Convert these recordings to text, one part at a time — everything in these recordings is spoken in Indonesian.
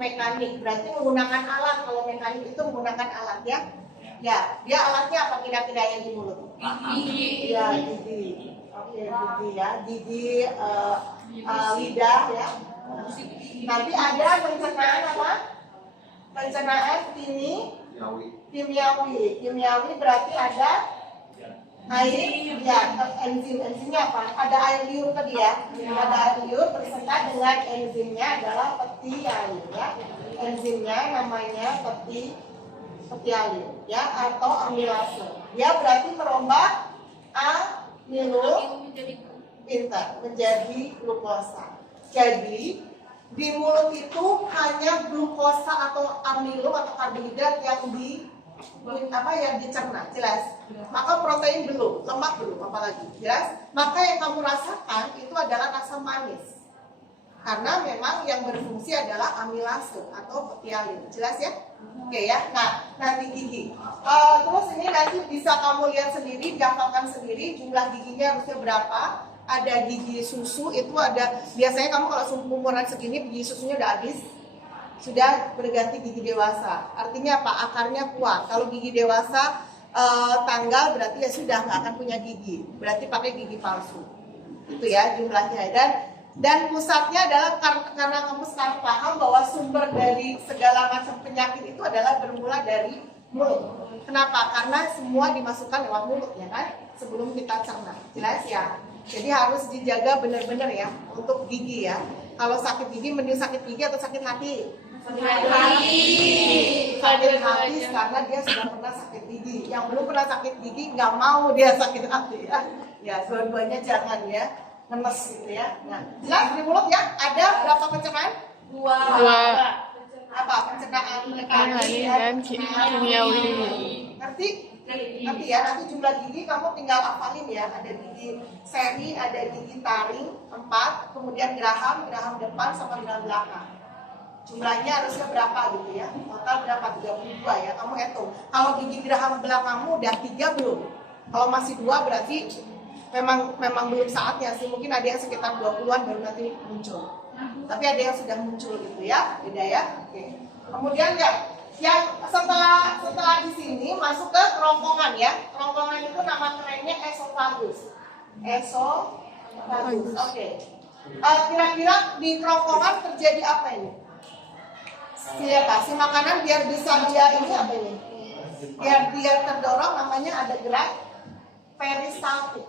mekanik, berarti menggunakan alat. Kalau mekanik itu menggunakan alat ya. Ya, dia alatnya apa kira-kira yang di mulut? Gigi. Ya, gigi. Oke, gigi ya, gigi, lidah ya. Nanti ada pencernaan apa? Pencernaan kimiawi berarti ada air, ya, enzimnya apa? Ada air liur tadi ya. Ada air liur berserta dengan enzimnya adalah petialin ya. Enzimnya namanya petialin ya atau amilase. Dia berarti merombak amilo menjadi glukosa. Jadi di mulut itu hanya glukosa atau amilo atau karbohidrat yang dicerna, jelas. Maka protein belum, lemak belum, apalagi jelas. Maka yang kamu rasakan itu adalah rasa manis. Karena memang yang berfungsi adalah amilase atau petialin, jelas ya? Oke ya. Nah, nanti gigi. Terus ini nanti bisa kamu lihat sendiri, dihafalkan sendiri jumlah giginya harusnya berapa. Ada gigi susu itu ada, biasanya kamu kalau umuran segini gigi susunya udah habis, sudah berganti gigi dewasa. Artinya apa? Akarnya kuat. Kalau gigi dewasa tanggal berarti ya sudah nggak akan punya gigi. Berarti pakai gigi palsu. Itu ya jumlahnya. Dan pusatnya adalah karena kamu sekarang paham bahwa sumber dari segala macam penyakit itu adalah bermula dari mulut. Kenapa? Karena semua dimasukkan lewat mulut ya kan? Sebelum kita cerna. Jelas ya? Jadi harus dijaga benar-benar ya untuk gigi ya. Kalau sakit gigi mending sakit gigi atau sakit hati? Sakit hati karena dia sudah pernah sakit gigi. Yang belum pernah sakit gigi nggak mau dia sakit hati ya. Ya dua-duanya jangan ya. Nemes gitu ya. Nah, jelas di mulut ya ada berapa pencernaan? Dua. Apa pencernaan mekanik dan kimiawi? Ngerti ya, nanti jumlah gigi kamu tinggal hafalin ya. Ada gigi seri, ada gigi taring 4, kemudian geraham depan sama geraham belakang. Jumlahnya harusnya berapa gitu ya? Total berapa? 32 ya. Kamu hitung. Kalau gigi geraham belakangmu udah 3 belum? Kalau masih 2 berarti memang belum saatnya sih. Mungkin ada yang sekitar 20-an baru nanti muncul. Tapi ada yang sudah muncul gitu ya. Beda ya. Oke. Kemudian yang setelah di sini masuk ke kerongkongan ya. Kerongkongan itu nama kerennya esophagus. Oke. Kira-kira di kerongkongan terjadi apa ini? Si makanan biar bisa dia ini apa ini? Biar dia terdorong namanya ada gerak peristaltik.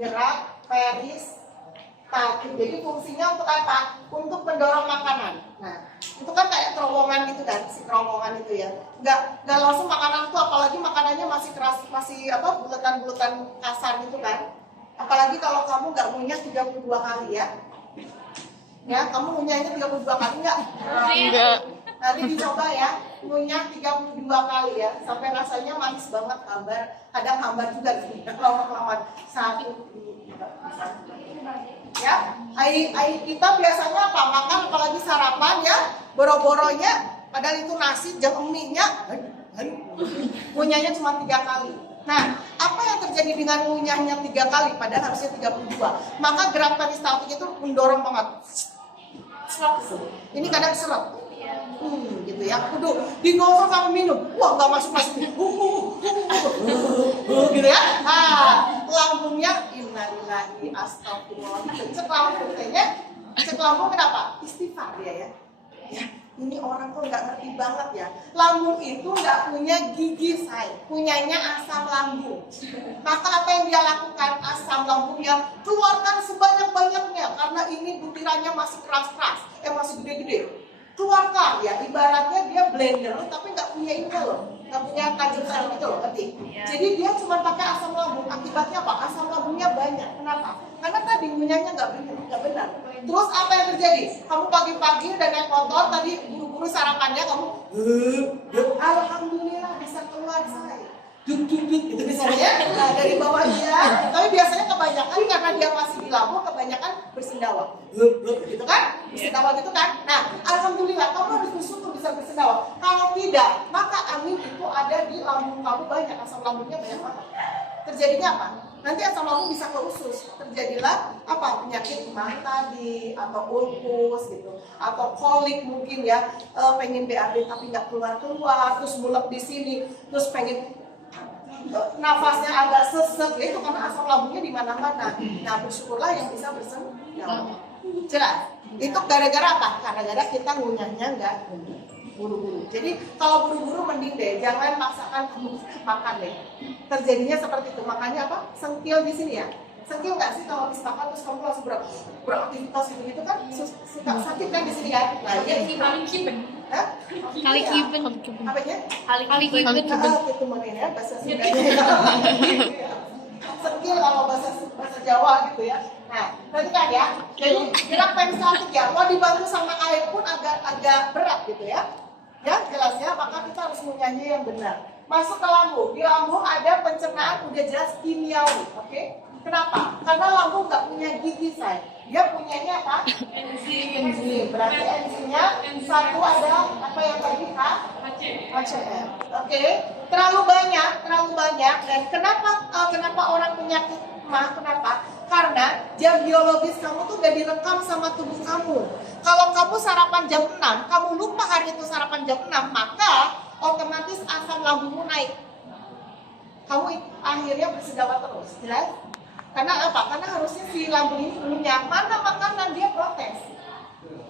Gerak peristaltik. Jadi fungsinya untuk apa? Untuk mendorong makanan. Nah, itu kan kayak terowongan gitu kan, si kerongkongan itu ya. Nggak langsung makanan itu, apalagi makanannya masih keras, masih bulatan-bulatan kasar gitu kan. Apalagi kalau kamu nggak ngunyah 32 kali ya. Ya, kamu ngunyahnya 32 kali nggak? Enggak. Nanti dicoba ya, ngunyah 32 kali ya, sampai rasanya manis banget, hambar. Kadang hambar juga sih, lama-lama. Satu, ya, air kita biasanya apa? Makan apalagi sarapan ya, boro-boronya, padahal itu nasi, mie-nya, ngunyahnya cuma 3 kali. Nah, apa yang terjadi dengan ngunyahnya 3 kali? Padahal harusnya 32. Maka gerak peristaltik itu mendorong banget. Ini kadang seret. Gitu ya, kudu digosok sama minum. Wah, nggak masuk gitu ya. Lambungnya innalillahi astagfirullah. Cek lambung kenapa? Istighfar dia ya. Ya, ini orang kok nggak ngerti banget ya. Lambung itu nggak punya gigi, say, punyanya asam lambung. Maka apa yang dia lakukan? Asam lambungnya keluarkan sebanyak-banyaknya karena ini butirannya masih keras-keras, masih gede-gede. Keluarkan ya, ibaratnya dia blender tapi nggak punya ini loh, nggak punya tajam sel gitu loh, ngerti? Jadi dia cuma pakai asam lambung. Akibatnya apa? Asam lambungnya banyak. Kenapa? Karena tadi ngunyahnya nggak benar. Terus apa yang terjadi? Kamu pagi-pagi udah naik motor, tadi buru-buru sarapannya kamu, alhamdulillah bisa keluar saya. Duk itu biasanya dari bawah dia. Tapi biasanya kebanyakan karena dia masih di lambung, kebanyakan bersendawa. Gitu kan? Bersendawa gitu kan? Nah, alhamdulillah kamu harus bersyukur bisa bersendawa. Kalau tidak, maka angin itu ada di lambung kamu banyak, asam lambungnya banyak banget. Terjadinya apa? nanti asam lambung bisa ke usus, terjadilah apa, penyakit mah tadi, atau ulkus gitu, atau kolik mungkin ya, pengen BAB tapi nggak keluar, terus mulut di sini, terus pengen nafasnya agak sesek, itu karena asam lambungnya di mana-mana. Nah, bersyukurlah yang bisa bersenyawa. Jelas? Itu gara-gara apa? Gara-gara kita ngunyahnya nggak buru-buru. Jadi kalau buru-buru mending deh, jangan paksakan kamu makan deh. Terjadinya seperti itu. Makanya apa? Sentil di sini ya. Sentil nggak sih kalau habis makan terus kamu langsung beraktivitas gitu kan suka sakit kan di sini kan? Nah, ini paling kipen. Hah? Kali kipen. Apanya? Kali kipen. Itu mana ya bahasa Sundanya. Sentil kalau bahasa Jawa gitu ya. Nah, perhatikan ya. Jadi gerak pensatik ya. Mau dibantu sama air pun agak berat gitu ya. Ya, jelas ya. Maka kita harus menyanyi yang benar. Masuk ke lambung. Di lambung ada pencernaan udah jelas kimiawi. Oke? Kenapa? Karena lambung nggak punya gigi, say. Dia punyanya apa? Enzim. Berarti enzimnya satu ada apa yang tadi? HCl. Oke. Terlalu banyak. Dan kenapa orang penyakit mah? Kenapa? Karena jam biologis kamu tuh udah direkam sama tubuh kamu. Kalau kamu sarapan jam 6, kamu lupa hari itu sarapan jam 6, maka otomatis asam lambungmu naik. Kamu akhirnya bersedawa terus, jelas? Karena apa? Karena harusnya si lambung ini punya mana makanan, dia protes.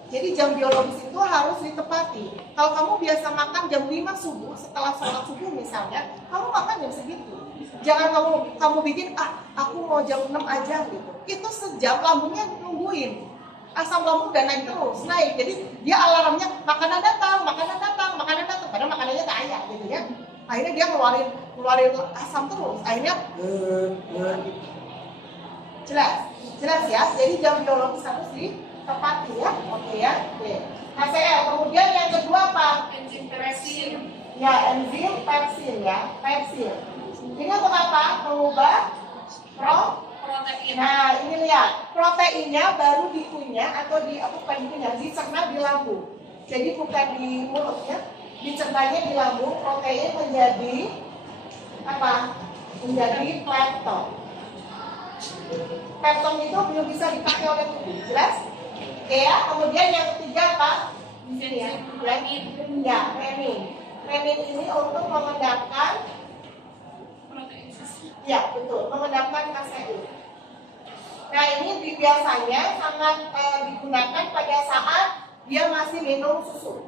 Jadi jam biologis itu harus ditepati. Kalau kamu biasa makan jam 5 subuh, setelah sholat subuh misalnya, kamu makan jam segitu. Jangan kamu bikin, aku mau jam 6 aja gitu. Itu sejam lambungnya nungguin. Asam lambung udah naik terus, naik. Jadi dia alarmnya makanan datang. Padahal makanannya tak ada gitu ya. Akhirnya dia ngeluarin asam terus. Akhirnya jelas ya. Jadi jam biologis harus ditepati ya. Oke ya. Oke. HCl. Kemudian yang kedua apa? Enzim pepsin. Ya, enzim pepsin ya. Pepsin. Ini untuk apa? Mengubah Protein. Nah, ini lihat. Proteinnya baru dikunyah atau dicerna di lambung. Jadi bukan di mulut ya. Dicernanya di lambung, protein menjadi apa? Menjadi pepton. Pepton itu belum bisa dipakai oleh tubuh. Jelas? Oke ya. Kemudian yang ketiga apa? Renin. Ya, renin. Renin ini untuk memendapkan ya, betul, memendapkan KCU. Nah, ini biasanya sangat digunakan pada saat dia masih minum susu.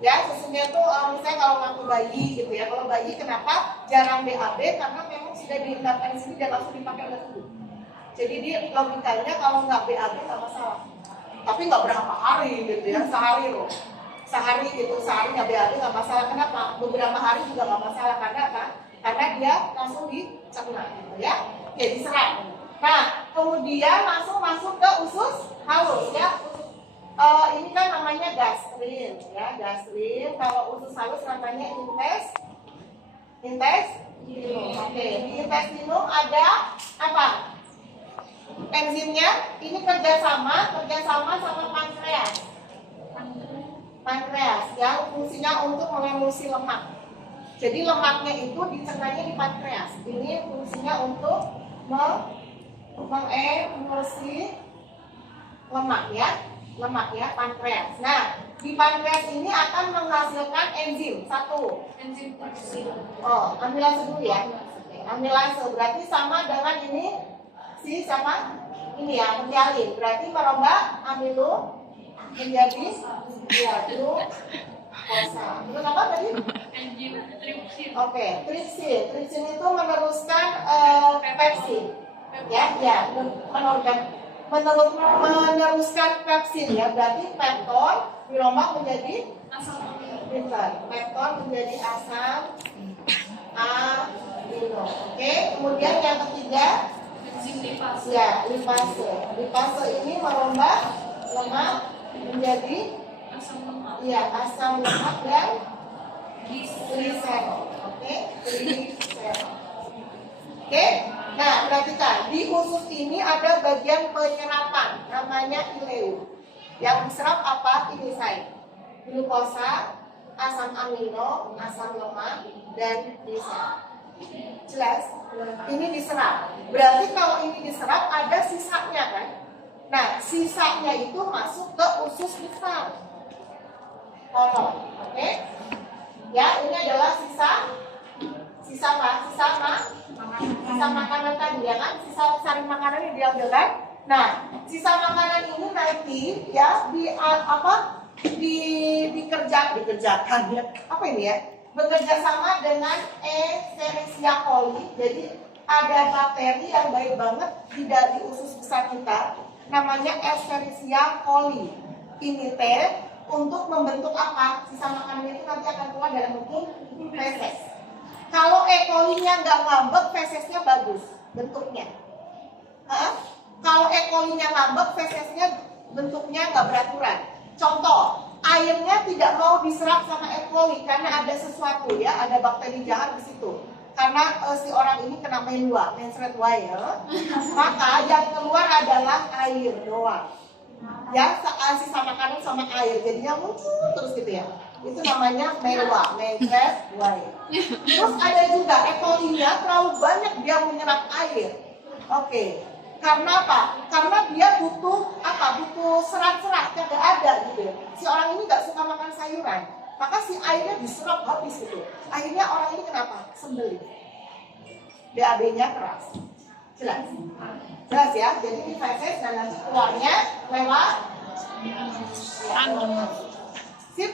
Ya, susunya itu misalnya kalau waktu bayi gitu ya. Kalau bayi kenapa jarang BAB? Karena memang sudah diendapkan di sini dan langsung dipakai oleh tubuh. Jadi dia logikanya kalau nggak BAB nggak masalah. Tapi nggak berapa hari gitu ya, sehari loh. Sehari nggak BAB nggak masalah. Kenapa? Beberapa hari juga nggak masalah. Karena apa? Karena dia langsung dicerna gitu ya. Oke, diserap. Nah, kemudian langsung masuk ke usus halus ya. Ini kan namanya gastrin ya, gastrin. Kalau usus halus namanya intestinum. Oke, di intestinum ada apa? Enzimnya ini kerjasama sama pankreas. Pankreas yang fungsinya untuk mengemulsi lemak. Jadi lemaknya itu dicernanya di pankreas. Ini fungsinya untuk mengemulsi lemak ya, pankreas. Nah, di pankreas ini akan menghasilkan enzim satu. Enzim pepsin. Oh, amilase dulu ya. Amilase berarti sama dengan ini ya, metialin. Berarti merombak amilo menjadi glukosa. Itu apa tadi? Enzim tripsin. Oke, tripsin. Tripsin itu meneruskan pepsin. Ya, meneruskan pepsin ya. Berarti pepton dirombak menjadi Asam amino. Pepton menjadi asam amino. Oke, kemudian yang ketiga Enzim lipase. ya, lipase. Lipase ini merombak lemak menjadi Asam lemak. ya, asam lemak dan Gliserol. Oke, gliserol. Oke, nah perhatikan di usus ini ada bagian penyerapan namanya ileum. Yang diserap apa? Ini saya, glukosa, asam amino, asam lemak, dan gliserol. Jelas? Ini diserap. Berarti kalau ini diserap ada sisanya kan? Nah, sisanya itu masuk ke usus besar. Kolon, oke? Ya, ini adalah sisa makanan tadi ya kan? Sisa saring makanan yang diambil kan? Nah, sisa makanan ini nanti ya dikerjakan ya. Apa ini ya? Bekerja sama dengan Escherichia coli. Jadi ada bakteri yang baik banget di usus besar kita, namanya Escherichia coli. Ini teh untuk membentuk apa? Sisa makanan itu nanti akan keluar dalam bentuk feses. Kalau E. coli-nya nggak ngambek, fesesnya bagus bentuknya. Kalau E. coli-nya ngambek, fesesnya bentuknya nggak beraturan. Contoh, airnya tidak mau diserap sama E. coli karena ada sesuatu ya, ada bakteri jahat di situ. Karena si orang ini kena menua, menstruate wire, maka yang keluar adalah air doang. Ya, sisa makanan sama air, jadinya muncul terus gitu ya. Itu namanya menua, menstruate wire. Terus ada juga E. coli-nya terlalu banyak dia menyerap air. Oke. Karena apa? Karena dia butuh apa? Butuh serat-serat yang nggak ada gitu. Si orang ini nggak suka makan sayuran, maka si airnya diserap habis gitu. Akhirnya orang ini kenapa? Sembelit. BAB-nya keras. Jelas? Jelas ya? Jadi ini feses dan nanti keluarnya lewat. Ya, sip.